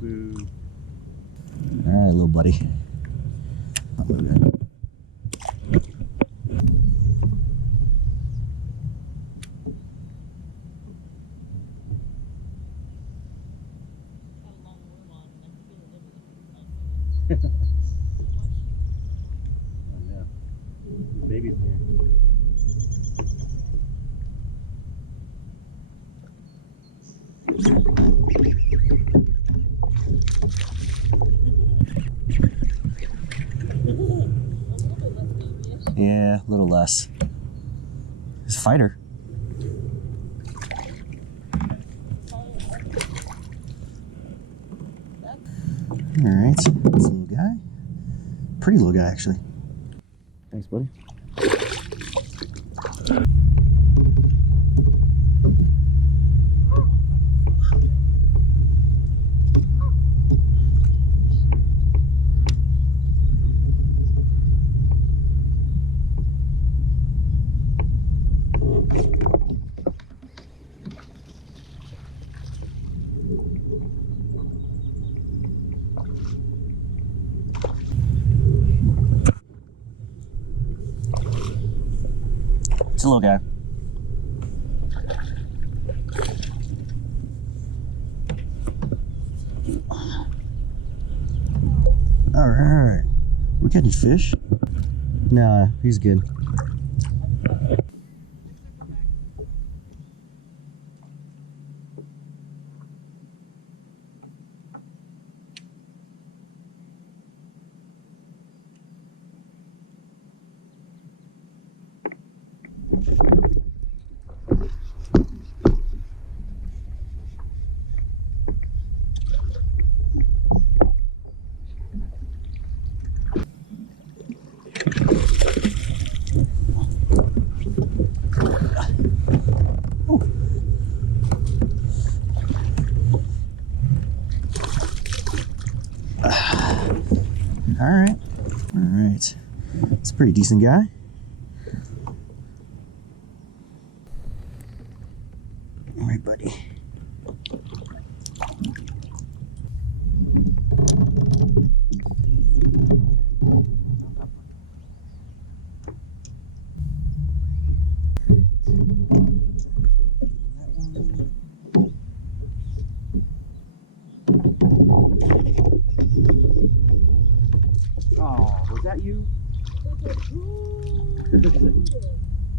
Boo. All right, little buddy. Oh yeah. The baby's here. Yeah, a little less. He's a fighter. All right, this little guy. Pretty little guy, actually. Thanks, buddy. It's a little guy. All right, we're catching fish. Nah, he's good. All right. It's a pretty decent guy. All right, buddy. Oh, was that you?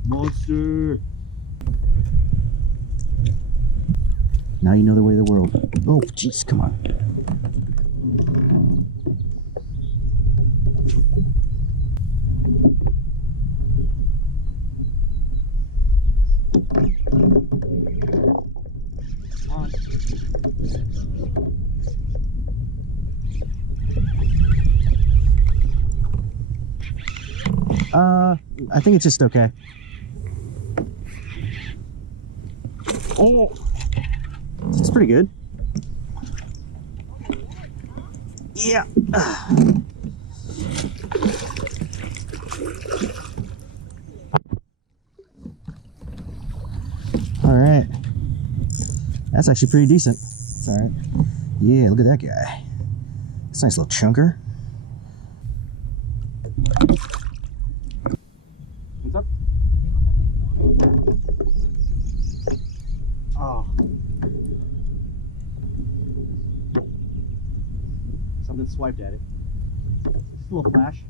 Monster. Now you know the way of the world. Oh, jeez, come on. I think it's just okay. Oh, it's pretty good. Yeah. All right. That's actually pretty decent. It's all right. Yeah, look at that guy. It's a nice little chunker. What's up? Oh. Something swiped at it. Just a little flash.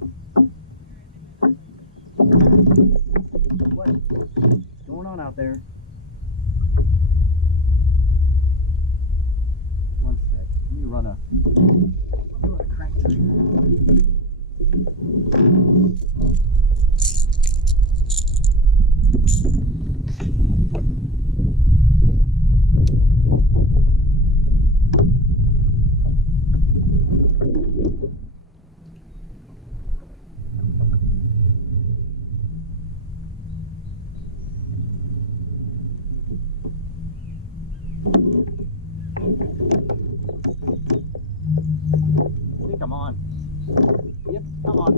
What's going on out there? One sec. Let me run a crank tree. I think I'm on. Yep, I'm on.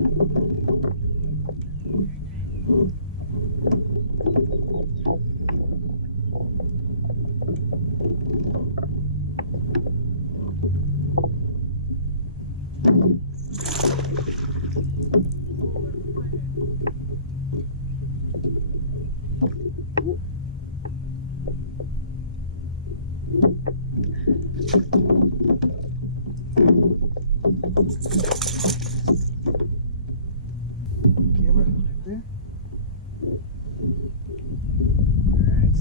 Camera there. Alright.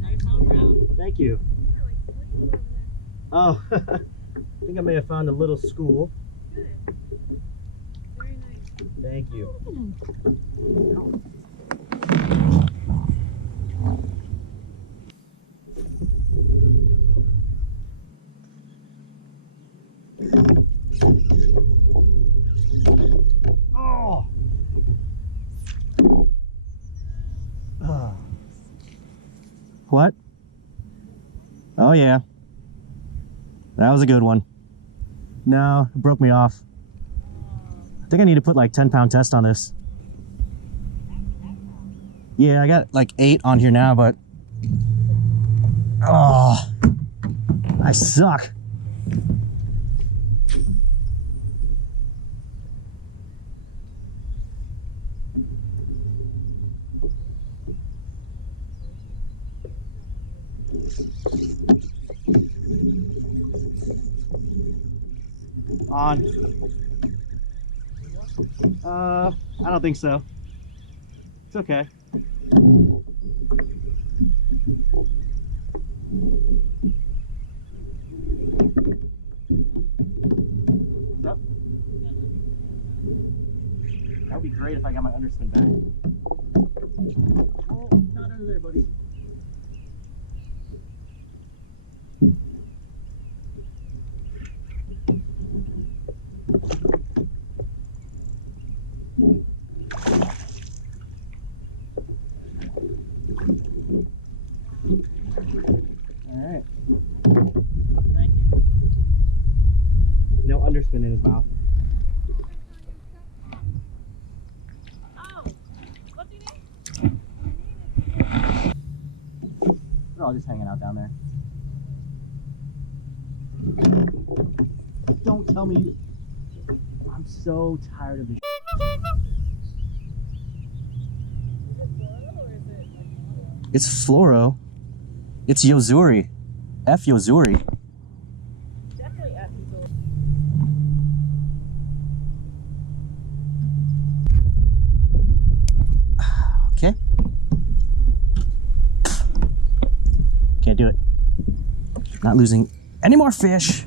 Nice all around. Thank you. Oh, I think I may have found a little school. Good. Very nice. Thank you. Oh. What? Oh yeah. That was a good one. No, it broke me off. I think I need to put like 10-pound test on this. Yeah, I got like 8 on here now, but oh, I suck. On. I don't think so. It's okay. What's up? That would be great if I got my underspin back. Oh, not under there, buddy. Alright. Thank you. No underspin in his mouth. Oh, what's your name? They're all just hanging out down there. Don't tell me. I'm so tired of this. It's fluoro. It's Yozuri. F Yozuri. Definitely F. Okay. Can't do it. Not losing any more fish.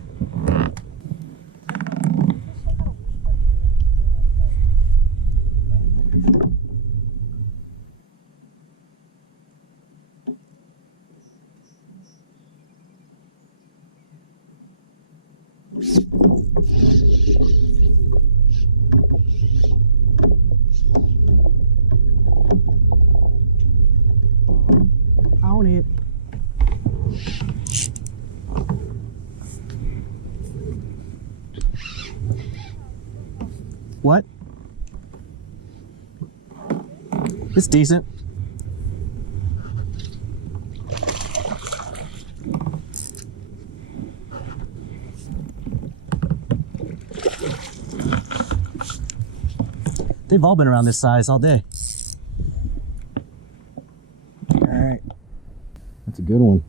On it. What? It's decent. They've all been around this size all day. All right. That's a good one.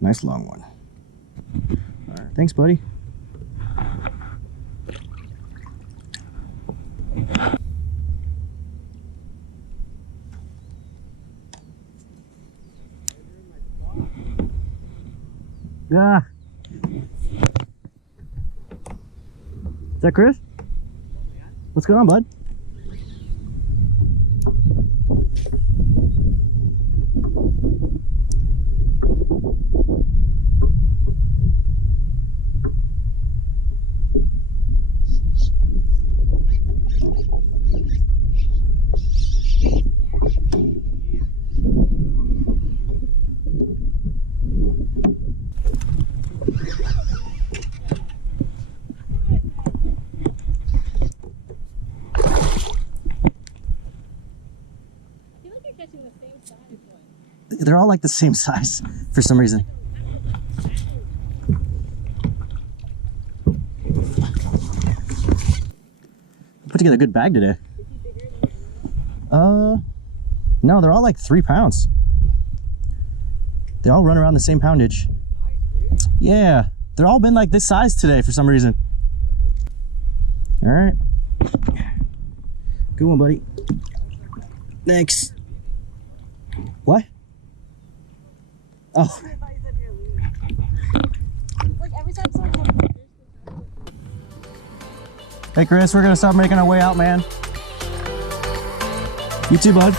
Nice long one. All right. Thanks, buddy. Ah. Is that Chris? What's going on, bud? catching the same size one. They're all like the same size for some reason. Put together a good bag today. No, they're all like 3 pounds. They all run around the same poundage. Yeah, they're all been like this size today for some reason. All right. Good one, buddy. Thanks. What? Oh. Like every time someone comes in, Hey, Chris, we're gonna start making our way out, man. You too, bud.